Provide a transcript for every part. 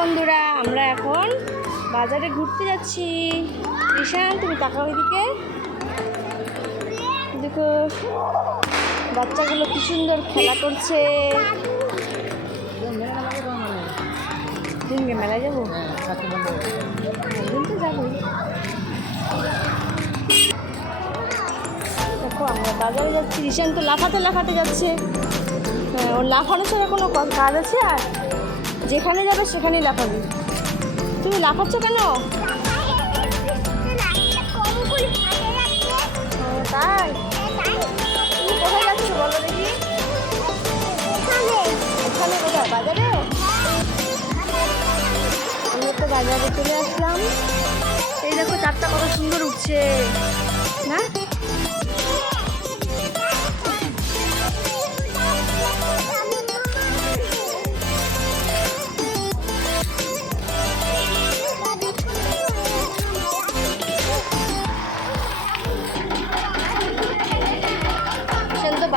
বন্ধুরা, আমরা এখন বাজারে ঘুরতে যাচ্ছি। ঈশান, তুমি তাকাও এদিকে, দেখো বাচ্চাগুলো কি সুন্দর খেলা করছে। দিনকে মেলায় যাবো, তো যাবো। দেখো আমরা বাজারে যাচ্ছি, ঈশান তো লাফাতে লাফাতে যাচ্ছে। হ্যাঁ, ওর লাফানো ছাড়া কোনো কাজ আছে? আর যেখানে যাবে সেখানেই লাফাবে। তুমি লাফাচ্ছ কেন? তাই তুমি কোথায় যাচ্ছ বলো দেখি? এখানে কোথায়? বাজারে? আমি একটা বাজারে চলে আসলাম। এই দেখো চারটা কত সুন্দর উঠছে না?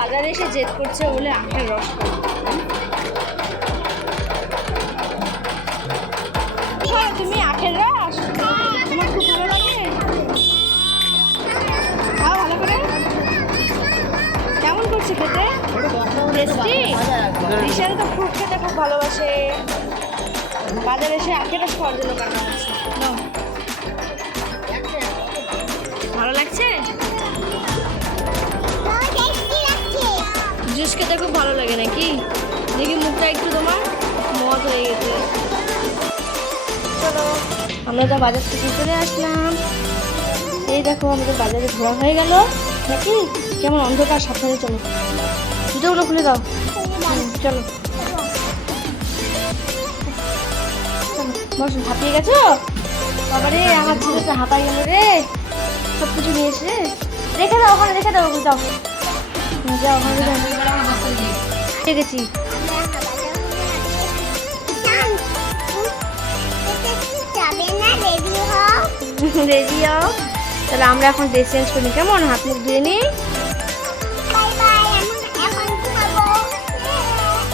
বাজারে এসে জেদ করছে বলে আখের রস খাবো। তুমি আখের রস তোমার খুব ভালো লাগে? খাও ভালো করে। কেমন করছে খেতে? টেস্টি? ঈশান তো ফ্রুট খেতে খুব ভালোবাসে। বাজারে এসে আখের রস খাওয়ার জন্য কাটা হচ্ছে। ভালো লাগছে? জুস খেতে খুব ভালো লাগে নাকি? দেখি মুখটা একটু তোমার মত হয়ে গেছে। চলো আমরা তো বাজার থেকে চলে আসলাম। এই দেখো আমাদের বাজারে ঘোরা হয়ে গেল নাকি? কেমন অন্ধকার, সাবধানে চলো। জুতোগুলো খুলে দাও। চলো বস। হাঁপিয়ে গেছো? বাবারে আমার ছেলে তো হাঁপাই গেল রে। সব কিছু নিয়ে এসে রেখে দাও, ওখানে রেখে দাও। যাও যাও, গেছি। রেডি হও। তাহলে আমরা এখন ড্রেস চেঞ্জ করি, কেমন? হাত মুখ ধুয়ে নিই।